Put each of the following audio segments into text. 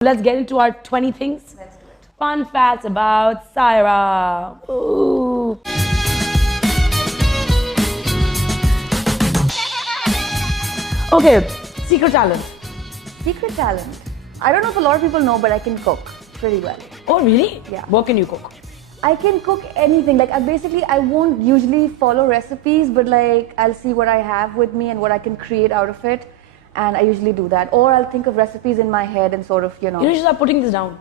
Let's get into our 20 things. Let's do it. Fun facts about Syra. Ooh. Okay, secret talent. Secret talent. I don't know if a lot of people know, but I can cook pretty well. Oh, really? Yeah. What can you cook? I can cook anything. Like I won't usually follow recipes, but like I'll see what I have with me and what I can create out of it. And I usually do that. Or I'll think of recipes in my head and sort of, You should start putting this down.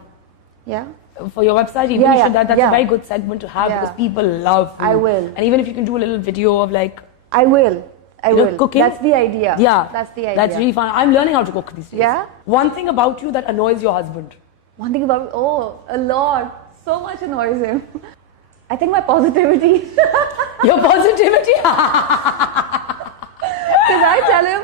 Yeah. For your website, even you should. That's a very good segment to have because people love food. I will. And even if you can do a little video of like... I will. Cooking. That's the idea. Yeah. That's the idea. That's really fun. I'm learning how to cook these days. Yeah? One thing about you that annoys your husband. One thing about, a lot. So much annoys him. I think my positivity. Your positivity? Because I tell him,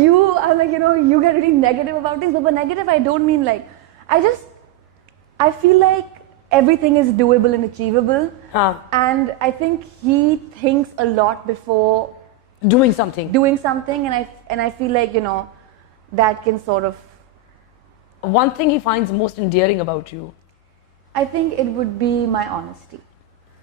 you get really negative about things. But by negative, I don't mean like, I feel like everything is doable and achievable. And I think he thinks a lot before doing something. And I feel like, that can sort of... One thing he finds most endearing about you? I think it would be my honesty.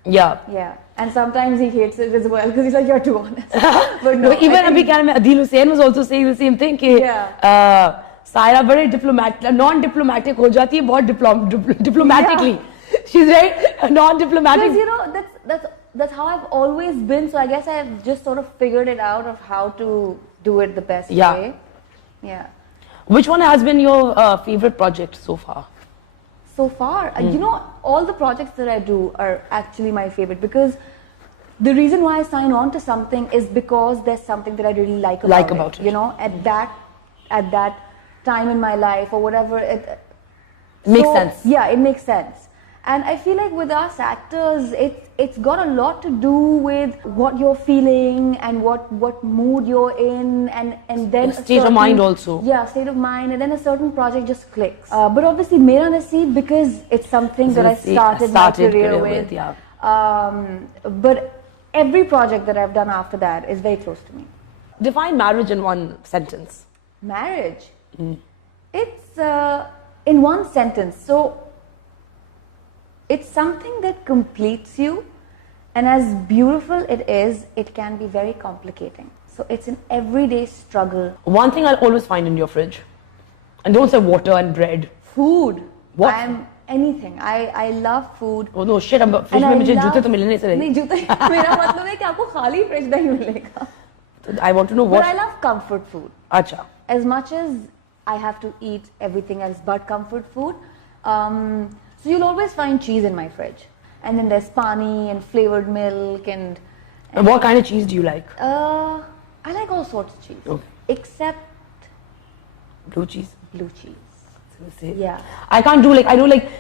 Yeah. Yeah. And sometimes he hates it as well because he's like, you're too honest. But no, even Adil Hussain was also saying the same thing. Syra very diplomatic, non-diplomatic ho jati hai, bahut diplomatically. Yeah. She's very non-diplomatic. Because that's how I've always been. So I guess I've just sort of figured it out of how to do it the best way. Yeah. Which one has been your favorite project so far? So far, all the projects that I do are actually my favorite because the reason why I sign on to something is because there's something that I really like about it. At that time in my life or whatever. Makes sense. Yeah, it makes sense. And I feel like with us actors, it's got a lot to do with what you're feeling and what mood you're in and then state of mind also. Yeah, state of mind, and then a certain project just clicks. But obviously Mera Naseeb because it's something that I started my career with. Yeah. But every project that I've done after that is very close to me. Define marriage in one sentence. Marriage? It's in one sentence. So it's something that completes you, and as beautiful it is, it can be very complicating. So it's an everyday struggle. One thing I'll always find in your fridge, and don't say water and bread. Food. What? Anything. I love food. Oh no, shit, fridge mein mujhe joote to milne se rahe. Nahi, joote. Mera matlab hai ki aapko khali fridge nahi milega. I want to know what. But I love comfort food. Acha. As much as I have to eat everything else but comfort food, so you'll always find cheese in my fridge. And then there's pani and flavored milk and what kind of cheese do you like? I like all sorts of cheese. Okay. Except blue cheese. Blue cheese. Yeah. I can't do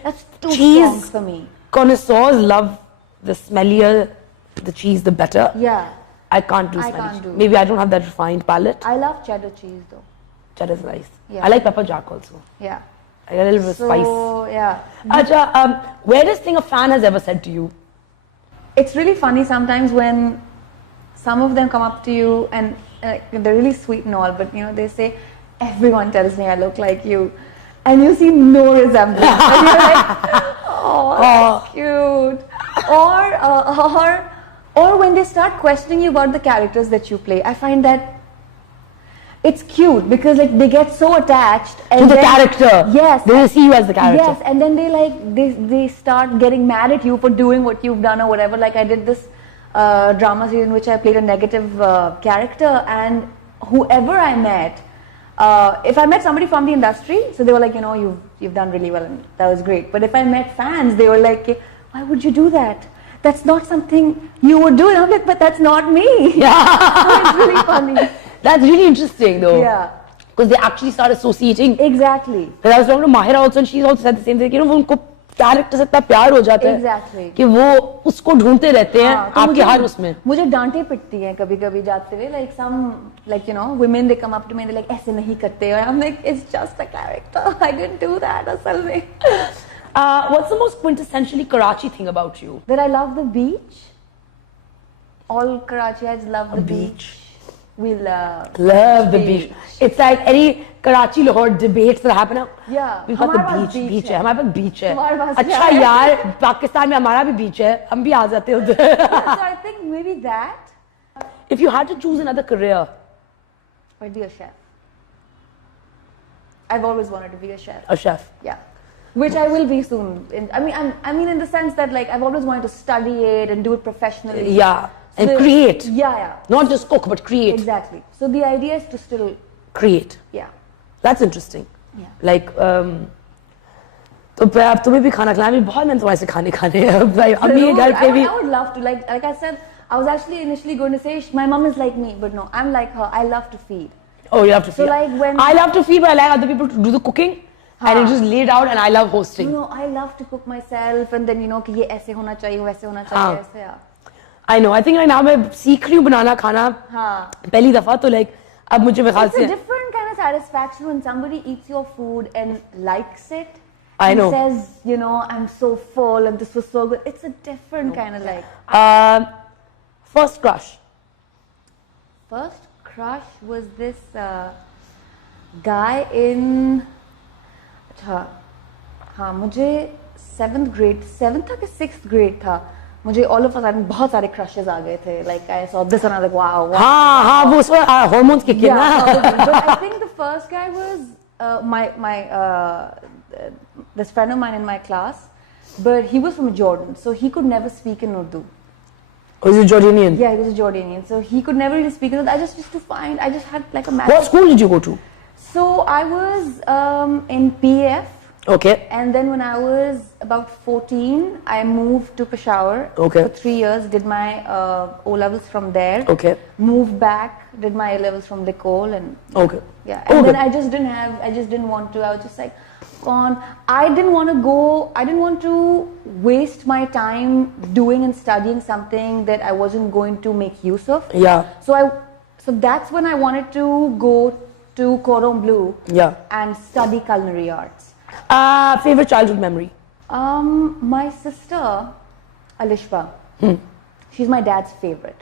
that's too strong for me. Connoisseurs love the smellier the cheese, the better. Yeah. I can't do smelly cheese. Maybe I don't have that refined palate. I love cheddar cheese though. Cheddar's nice. Yeah. I like pepper jack also. Yeah. I got a little bit of spice. Yeah. Acha, weirdest thing a fan has ever said to you? It's really funny sometimes when some of them come up to you and they're really sweet and all, but they say, everyone tells me I look like you. And you see no resemblance. And you're like, oh, that's cute. Or when they start questioning you about the characters that you play, I find that it's cute because they get so attached to the character. Yes. They see you as the character. Yes, and then they start getting mad at you for doing what you've done or whatever. Like I did this drama series in which I played a negative character, and whoever I met, if I met somebody from the industry, so they were like, you've done really well and that was great. But if I met fans, they were like, why would you do that? That's not something you would do. And I'm like, but that's not me. Yeah. So it's really funny. That's really interesting though. Yeah. Because they actually start associating. Exactly. Because I was talking to Mahira also and she's also said the same thing. उनको character से इतना प्यार हो जाता है. Exactly. कि वो उसको ढूंढते रहते हैं आपके हर उसमें. मुझे डांटे पिटती हैं कभी-कभी जाते हुए. Like some, women, they come up to me and they're like, ऐसे नहीं करते. And I'm like, it's just a character. I didn't do that असल में. What's the most quintessentially Karachi thing about you? That I love the beach. All Karachiites love the beach. We love the beach. It's like any Karachi Lahore debates that happen now. Yeah. We've got the हमारे पास beach है, हमारे पास beach है. तुम्हारे पास अच्छा क्या है? यार, पाकिस्तान में हमारा भी beach है, हम भी आ जाते हैं उधर. Yeah, so I think maybe that. If you had to choose another career, I'd be a chef. I've always wanted to be a chef. a chef. Yeah. Which I will be soon. I mean, in the sense that like I've always wanted to study it and do it professionally. Yeah, and create. Yeah. Not just cook, but create. Exactly. So the idea is to still Create. Yeah. That's interesting. Yeah. Like, तो अब तुम्हें भी खाना खिलाना, बहुत मैंने तुम्हारे से खाने हैं. अम्मी घर पे भी. I would love to. Like I said, I was actually initially going to say my mom is like me, but no, I'm like her. I love to feed. Oh, you love to feed. So like when I love to feed, but I like other people to do the cooking. And it just laid out, and I love hosting. No, I love to cook myself, and then कि ये ऐसे होना चाहिए, वैसे होना चाहिए, ऐसे यार. I know. I think right now मैं सीख रही हूँ बनाना खाना. हाँ. पहली दफा तो like अब मुझे ख्याल से. It's a different kind of satisfaction when somebody eats your food and likes it. I know. And says, I'm so full and this was so good. It's a different kind of like. First crush. First crush was this guy in. हाँ मुझे 7th grade था कि 6th grade था मुझे all of a sudden बहुत सारे crushes आ गए थे like I saw this and I was like wow हाँ वो उसमें hormones kick in but I think the first guy was my this friend of mine in my class but he was from Jordan so he could never speak in Urdu. Oh, he's a Jordanian? Yeah, he was a Jordanian so he could never really speak in Urdu. I just used to find I just had like a match. What school did you go to? So I was in PF. Okay. And then when I was about 14, I moved to Peshawar okay. for 3 years, did my O-levels from there. Okay. Moved back, did my A-levels from Licol and okay. Yeah. And then I just didn't want to, I was just like, gone. I didn't want to waste my time doing and studying something that I wasn't going to make use of. Yeah. So that's when I wanted to go to Cordon Bleu and study culinary arts. Favorite childhood memory? My sister, Alishba, she's my dad's favorite.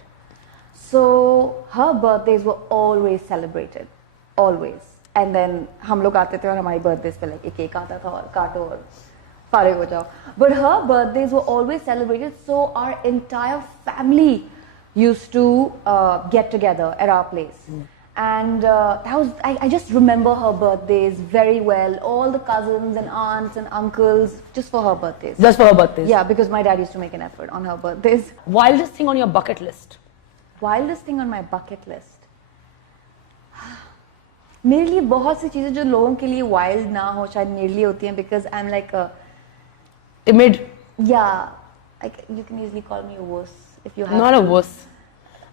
So her birthdays were always celebrated, always. And then हम लोग आते थे और हमारी birthdays पे like एक cake आता था और काटो और फारिग हो जाओ. But her birthdays were always celebrated, so our entire family used to get together at our place. And I just remember her birthdays very well. All the cousins and aunts and uncles, just for her birthdays. Just for her birthdays? Yeah, because my dad used to make an effort on her birthdays. Wildest thing on your bucket list? Wildest thing on my bucket list? मेरे लिए बहुत सी चीजें जो लोगों के लिए wild ना हो शायद मेरे लिए होती हैं because I'm like a timid. Yeah, like you can easily call me a wuss if you have. Not a wuss.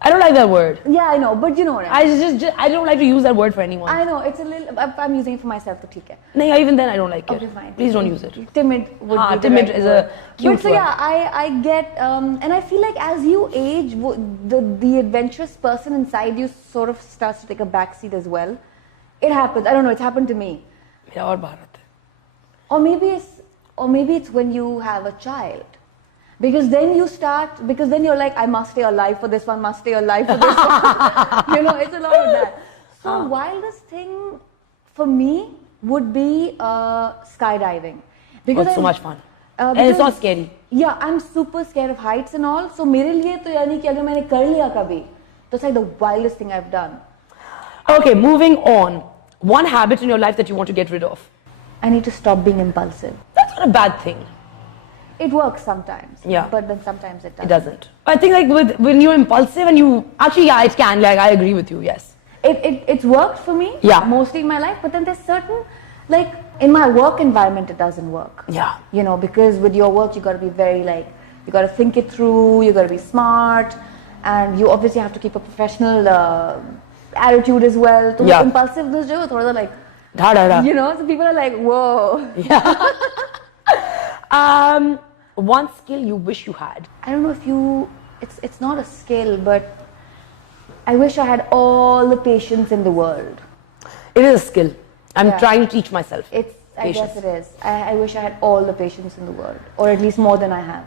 I don't like that word. Yeah, I know, but you know what I mean. I don't like to use that word for anyone. I know, it's a little. I'm using it for myself, so ठीक है. No, even then I don't like it. Okay, fine. Please don't use it. Timid would be the timid right is word. a cute But so word. yeah, I get and I feel like as you age, the adventurous person inside you sort of starts to take a backseat as well. It happens. I don't know. It's happened to me. मेरा और बाहर आता है. Or maybe it's when you have a child. Because then you're like, I must stay alive for this one, must stay alive for this one. It's a lot of that. So wildest thing for me would be skydiving. Because it's so much fun. And it's not scary. Yeah, I'm super scared of heights and all. So मेरे लिए तो यानी कि अगर मैंने कर लिया कभी, तो it's like the wildest thing I've done. Okay, moving on. One habit in your life that you want to get rid of? I need to stop being impulsive. That's not a bad thing. It works sometimes. Yeah. But then sometimes it doesn't. It doesn't. I think like when you're impulsive and you... Actually, yeah, it can. Like, I agree with you, yes. It's worked for me. Yeah. Mostly in my life. But then there's certain... Like, in my work environment, it doesn't work. Yeah. Because with your work, you got to be very like... You got to think it through. You got to be smart. And you obviously have to keep a professional attitude as well. So impulsiveness, jo, thoda like... So people are like, whoa. Yeah. One skill you wish you had? I don't know if you... It's not a skill, but I wish I had all the patience in the world. It is a skill. I'm trying to teach myself. I guess it is. I wish I had all the patience in the world, or at least more than I have.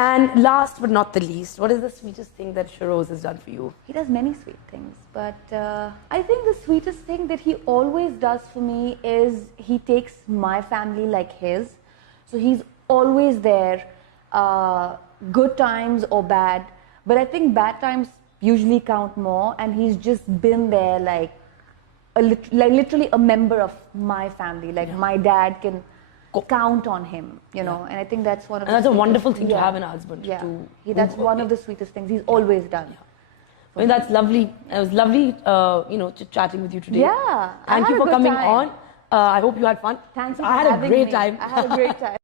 And last but not the least, what is the sweetest thing that Shehroz has done for you? He does many sweet things, but I think the sweetest thing that he always does for me is he takes my family like his. So he's always there, good times or bad. But I think bad times usually count more, and he's just been there like literally a member of my family. Like my dad can count on him, you know, and I think that's one of and the that's a wonderful thing to have in a husband. Yeah, To, that's one of the sweetest things he's always done. I mean, that's lovely. It was lovely, you know, chatting with you today. Yeah, Thank you for coming on. I hope you had fun. Thanks for I had a having great me. time. I had a great time.